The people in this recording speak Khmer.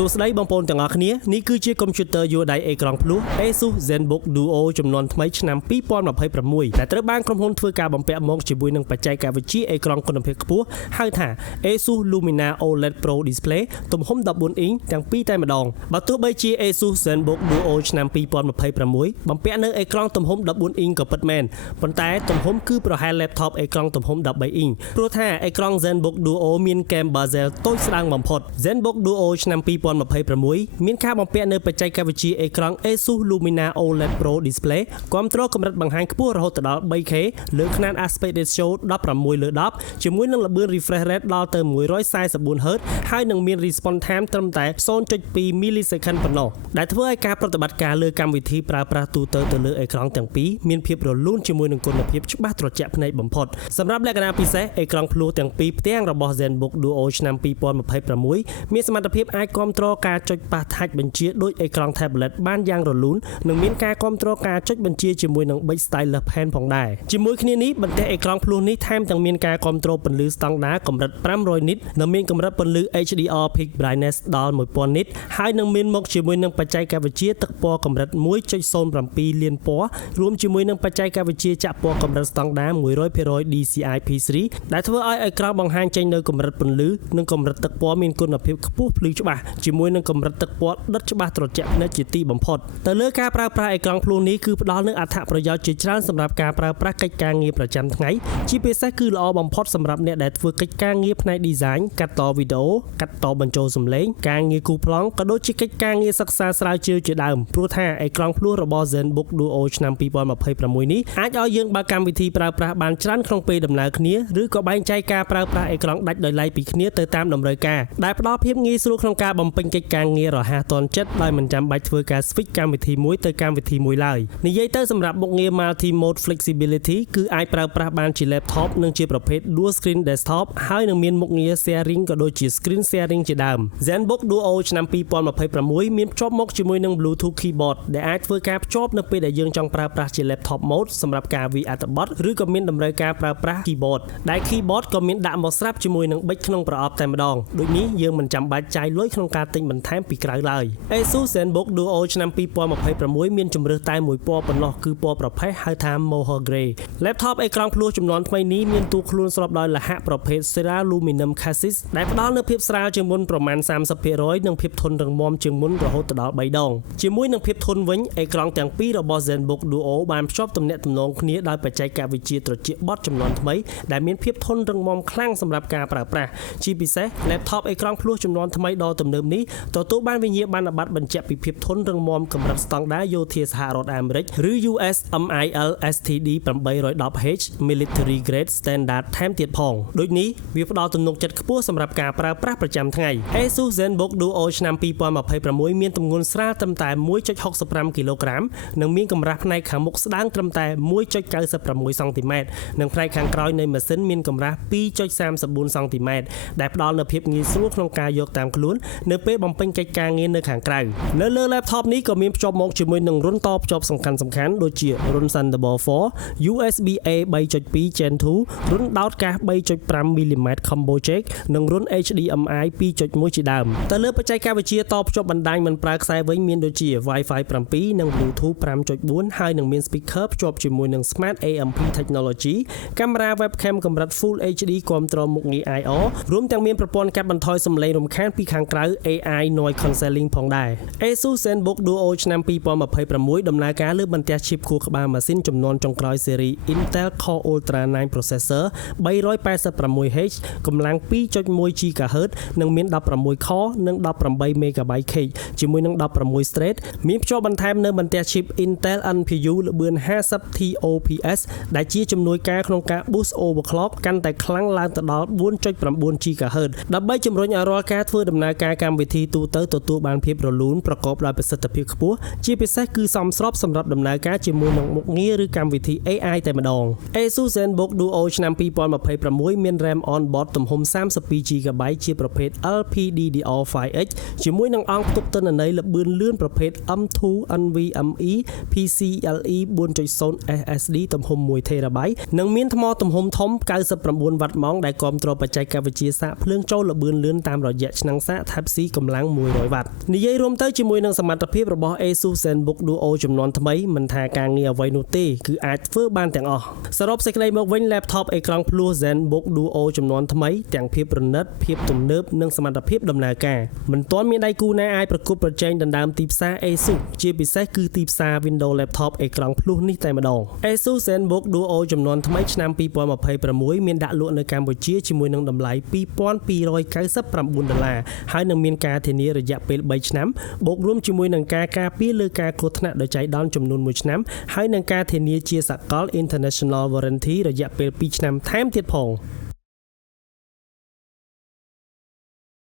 សួស្តីបងប្អូនទាំងអស់គ្នានេះគឺជាកុំព្យូទ័រយួរដៃអេក្រង់ភ្លុះ Asus ZenBook Duo ចំនួនថ្មីឆ្នាំ2026ដែលត្រូវបានក្រុមហ៊ុនធ្វើការបំពាក់មកជាមួយនឹងបច្ចេកវិទ្យាអេក្រង់គុណភាពខ្ពស់ហៅថា Asus Lumina OLED Pro Display ទំហំ14អ៊ីងទាំងពីរតែម្ដងបើទោះបីជា Asus ZenBook Duo ឆ្នាំ2026បំពាក់នៅអេក្រង់ទំហំ14អ៊ីងក៏ពិតមែនប៉ុន្តែទំហំគឺប្រហែល laptop អេក្រង់ទំហំ13អ៊ីងព្រោះថាអេក្រង់ ZenBook Duo មានគែម bezel តូចស្ដើងបំផុត ZenBook Duo ឆ្នាំ2026មានការបំពាក់នៅបច្ចេកវិទ្យាអេក្រង់ Asus Lumina OLED Pro Display គាំទ្រកម្រិតបង្ហាញខ្ពស់រហូតដល់ 3K លើខ្នាត Aspect Ratio 16:10ជាមួយនឹងល្បឿន refresh rate ដល់ទៅ 144Hz ហើយនឹងមាន response time ត្រឹមតែ 0.2 millisecond ប៉ុណ្ណោះដែលធ្វើឲ្យការប្រតិបត្តិការលើកម្មវិធីប្រើប្រាស់ទូទៅលើអេក្រង់ទាំងពីរមានភាពរលូនជាមួយនឹងគុណភាពច្បាស់ត្រជាក់ភ្នែកបំផុតសម្រាប់លក្ខណៈពិសេសអេក្រង់ភ្លុះទាំងពីរផ្ទាំងរបស់ ZenBook Duo ឆ្នាំ2026មានសមត្ថភាពអាចគាំទ្រការចុចប៉ះថាច់បញ្ជាដោយអេក្រង់ tablet បានយ៉ាងរលូននិងមានការគាំទ្រការចុចបញ្ជាជាមួយនឹង Big Stylus Pen ផងដែរជាមួយគ្នានេះបន្ទះអេក្រង់ភ្លុះនេះថែមទាំងមានការគាំទ្រពន្លឺស្តង់ដារកម្រិត500 nit និងមានកម្រិតពន្លឺ HDR Peak Brightness ដល់1000 nit ហើយនឹងមានមកជាមួយនឹងបច្ចេកវិទ្យាទឹកពណ៌កម្រិត 1.07 លានពណ៌រួមជាមួយនឹងបច្ចេកវិទ្យាចាក់ពណ៌កម្រិតស្តង់ដារ 100% DCI-P3 ដែលធ្វើឲ្យអេក្រង់បង្ហាញចេញនូវកម្រិតពន្លឺនិងកម្រិតទឹកពណ៌មានគុណភាពខ្ពស់ភ្លឺច្បាស់ជាមួយនឹងកម្រិតទឹកពណ៌ដិតច្បាស់ត្រជាក់ភ្នែកជាទីបំផុតទៅលើការប្រើប្រាស់អេក្រង់ភ្លុះនេះគឺផ្ដល់នូវអត្ថប្រយោជន៍ជាច្រើនសម្រាប់ការប្រើប្រាស់កិច្ចការងារប្រចាំថ្ងៃជាពិសេសគឺល្អបំផុតសម្រាប់អ្នកដែលធ្វើកិច្ចការងារផ្នែក design កាត់តវីដេអូកាត់តបញ្ចូលសំឡេងការងារគូប្លង់ក៏ដូចជាកិច្ចការងារសិក្សាស្រាវជ្រាវជាដើមព្រោះថាអេក្រង់ភ្លុះរបស់ ZenBook Duo ឆ្នាំ2026នេះអាចឲ្យយើងបើកកម្មវិធីប្រើប្រាស់បានច្រើនក្នុងពេលដំណើរគ្នាឬក៏បែងចែកការប្រើប្រាស់អេក្រង់ដាច់ដោយឡែកពីគ្នាទៅតាមតម្រូវការដែលផ្ដល់ភាពងាយស្រួលក្នុងការបំពេញកិច្ចការងាររហ័សទាន់ចិត្តដោយមិនចាំបាច់ធ្វើការ switch កម្មវិធីមួយទៅកម្មវិធីមួយឡើយនិយាយទៅសម្រាប់មុខងារ multi mode flexibility គឺអាចប្រើប្រាស់បានជា laptop និងជាប្រភេទ dual screen desktop ហើយនឹងមានមុខងារ sharing ក៏ដូចជា screen sharing ជាដើម ZenBook Duo ឆ្នាំ2026មានភ្ជាប់មកជាមួយនឹង Bluetooth keyboard ដែលអាចធ្វើការភ្ជាប់នៅពេលដែលយើងចង់ប្រើប្រាស់ជា laptop mode សម្រាប់ការវាយអត្ថបទឬក៏មានតម្រូវការប្រើប្រាស់ keyboard ដែល keyboard ក៏មានដាក់មកស្រាប់ជាមួយនឹងប៊ិចក្នុងប្រអប់តែម្ដងដូចនេះយើងមិនចាំបាច់ចាយលុយក្នុងការទិញបន្ថែមពីក្រៅឡើយ Asus ZenBook Duo ឆ្នាំ2026មានជម្រើសតែមួយពណ៌ប៉ុណ្ណោះគឺពណ៌ប្រផេះហៅថា Mohair Gray laptop អេក្រង់ភ្លុះចំនួនថ្មីនេះមានតួខ្លួនស្របដោយលោហៈប្រភេទ Ceraluminum Chassis ដែលផ្ដល់នូវភាពស្រាលជាងមុនប្រមាណ 30% និងភាពធន់រឹងមាំជាងមុនរហូតដល់3ដងជាមួយនឹងភាពធន់វិញអេក្រង់ទាំងពីររបស់ ZenBook Duo បានភ្ជាប់ទំនាក់ទំនងគ្នាដោយបច្ចេកវិទ្យាត្រជាក់បត់ចំនួនថ្មីដែលមានភាពធន់រឹងមាំខ្លាំងសម្រាប់ការប្រើប្រាស់ជាពិសេស laptop អេក្រង់ភ្លុះចំនួនថ្មីដ៏ទំនើបនេះទទួលបានវិញ្ញាបនបត្របញ្ជាក់ពីភាពធន់រឹងមាំកម្រិតស្តង់ដារយោធាសហរដ្ឋអាមេរិកឬ US MIL STD 810H Military Grade Standard ថែមទៀតផងដូចនេះវាផ្ដល់ទំនុកចិត្តខ្ពស់សម្រាប់ការប្រើប្រាស់ប្រចាំថ្ងៃ Asus ZenBook Duo ឆ្នាំ2026មានទម្ងន់ស្រាលត្រឹមតែ 1.65 គីឡូក្រាមនិងមានកម្រាស់ផ្នែកខាងមុខស្ដើងត្រឹមតែ 1.96 សង់ទីម៉ែត្រនិងផ្នែកខាងក្រោយនៃម៉ាស៊ីនមានកម្រាស់ 2.34 សង់ទីម៉ែត្រដែលផ្ដល់នូវភាពងាយស្រួលក្នុងការយកតាមខ្លួននៅពេលបំពេញកិច្ចការងារនៅខាងក្រៅនៅលើ laptop នេះក៏មានភ្ជាប់មកជាមួយនឹងរុនតភ្ជាប់សំខាន់ៗដូចជារុន Thunderbolt 4 USB-A 3.2 Gen 2រុនដោតកាស 3.5 mm Combo Jack និងរុន HDMI 2.1 ជាដើមទៅលើបច្ចេកវិទ្យាតភ្ជាប់បណ្ដាញមិនប្រើខ្សែវិញមានដូចជា Wi-Fi 7 និង Bluetooth 5.4 ហើយនឹងមាន speaker ភ្ជាប់ជាមួយនឹង Smart AMP Technology កាមេរ៉ា webcam កម្រិត Full HD គាំទ្រមុខងារ IR រួមទាំងមានប្រព័ន្ធកាត់បន្ថយសំឡេងរំខានពីខាងក្រៅ AI Noise Cancelling ផងដែរ Asus ZenBook Duo ឆ្នាំ2026ដំណើរការលើបន្ទះ chip ខួរក្បាលម៉ាស៊ីនចំនួនចុងក្រោយ Series Intel Core Ultra 9 Processor 386Hz កម្លាំង 2.1 GHz និងមាន16 core និង18 MB cache ជាមួយនឹង16 thread មានភ្ជាប់បន្ថែមនៅបន្ទះ chip Intel NPU ល្បឿន50 TOPS ដែលជាជំនួយការក្នុងការ boost overclock កាន់តែខ្លាំងឡើងទៅដល់ 4.9 GHz ដើម្បីជំរុញឲ្យរាល់ការធ្វើដំណើរការកម្មវិធីទូទៅទទួលបានភាពរលូនប្រកបដោយប្រសិទ្ធភាពខ្ពស់ជាពិសេសគឺសមស្របសម្រាប់ដំណើរការជាមួយនឹងមុខងារឬកម្មវិធី AI តែម្ដង Asus ZenBook Duo ឆ្នាំ2026មាន RAM on board ទំហំ 32GB ជាប្រភេទ LPDDR5X ជាមួយនឹងអង្គផ្ទុកទិន្នន័យល្បឿនលឿនប្រភេទ M2 NVMe PCIe 4.0 SSD ទំហំ 1TB និងមានថ្មទំហំធំ 99W ដែលគាំទ្របច្ចេកវិទ្យាសាកភ្លើងចូលល្បឿនលឿនតាមរយៈឆ្នាំងសាក Type-C កម្លាំង100វ៉ាត់និយាយរួមទៅជាមួយនឹងសមត្ថភាពរបស់ Asus ZenBook Duo ចំនួនថ្មីមិនថាការងារអ្វីនោះទេគឺអាចធ្វើបានទាំងអស់សរុបសេចក្តីមកវិញ laptop អេក្រង់ភ្លោះ ZenBook Duo ចំនួនថ្មីទាំងភាពប្រណិតភាពទំនើបនិងសមត្ថភាពដំណើរការមិនទាន់មានដៃគូណាអាចប្រកួតប្រជែងដណ្ដើមទីផ្សារ Asus ជាពិសេសគឺទីផ្សារ Windows laptop អេក្រង់ភ្លោះនេះតែម្ដង Asus ZenBook Duo ចំនួនថ្មីឆ្នាំ2026មានដាក់លក់នៅកម្ពុជាជាមួយនឹងតម្លៃ$2299ហើយនឹងមានការធានារយៈពេល3ឆ្នាំបូករួមជាមួយនឹងការការពារលើការគ្រោះថ្នាក់ដោយចៃដន្យចំនួន1ឆ្នាំហើយនឹងការធានាជាសកល International Warranty រយៈពេល2ឆ្នាំថែមទៀតផង